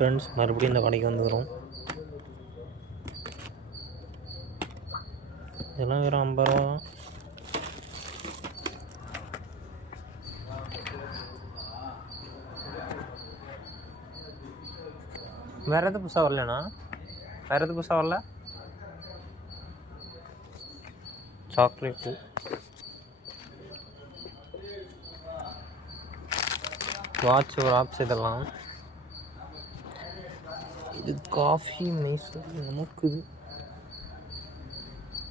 Friends, மறுபடியும் இந்த கடைக்கு வந்துக்கிறோம். இதெல்லாம் வெறும் 50 ரூபா தான். வேறு எது புதுசாக வரலண்ணா? வேறு எது புதுசாக வரல? சாக்லேட்டு, வாட்ச், ஒரு ஆப்ஸ், இதெல்லாம். இது காஃபி மைசூர் நமக்கு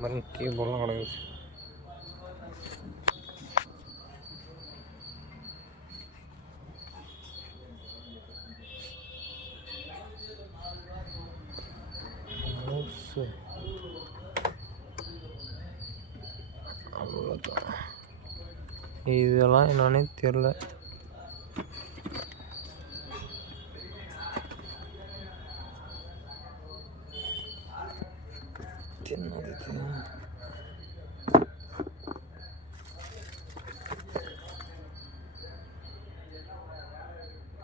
மருந்து கேபிள்லாம் கிடக்குது. அவ்வளோதான். இதெல்லாம் என்னன்னே தெரில.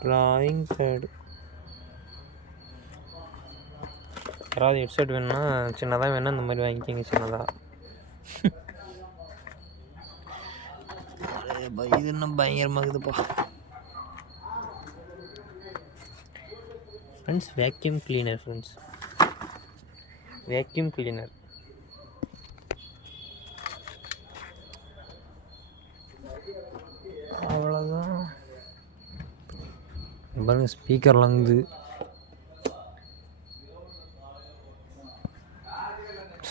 Drawing pad. யாராவது ஹெட்செட் வேணும்னா சின்னதாக வேணால் இந்த மாதிரி வாங்கிக்கிங்க. சின்னதாக இது இன்னும் பயங்கரமாகுதுப்பா. Friends, vacuum cleaner. Friends, vacuum cleaner. அவ்வளோதான். பாருங்க, ஸ்பீக்கர்லாம் இருக்குது.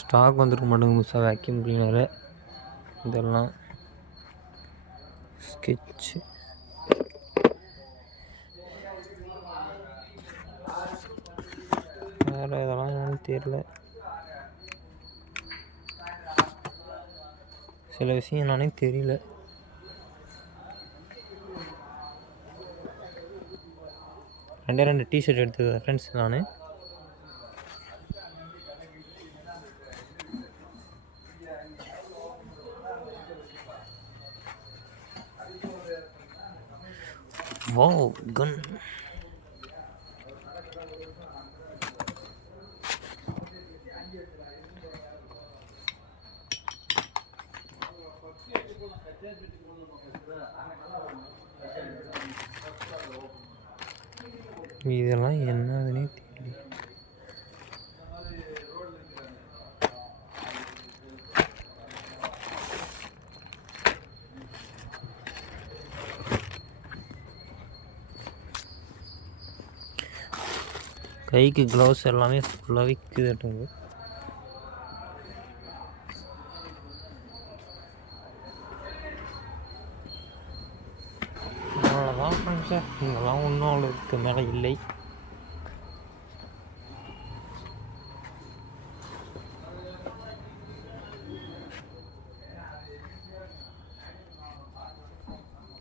ஸ்டாக் வந்துருக்க மாட்டேங்குது புதுசாக வேக்யூம் கிளீனரு. இதெல்லாம் ஸ்கெட்சு. வேறு இதெல்லாம் என்னன்னு தெரியல. சில விஷயம் என்னன்னே தெரியல. ரெண்டு டிஷர்ட் எடுத்துக்கிறேன் ஃப்ரெண்ட்ஸ். நான் கன். இதெல்லாம் என்னதுன்னே தெரியல. கைக்கு க்ளவுஸ் எல்லாமே ஃபுல்லாக விற்குதுட்டுங்க. அவ்வளோதான் ஃப்ரெண்ட்ஸு. இங்கெல்லாம் ஒன்றும் அவ்வளோக்கு மேலே இல்லை.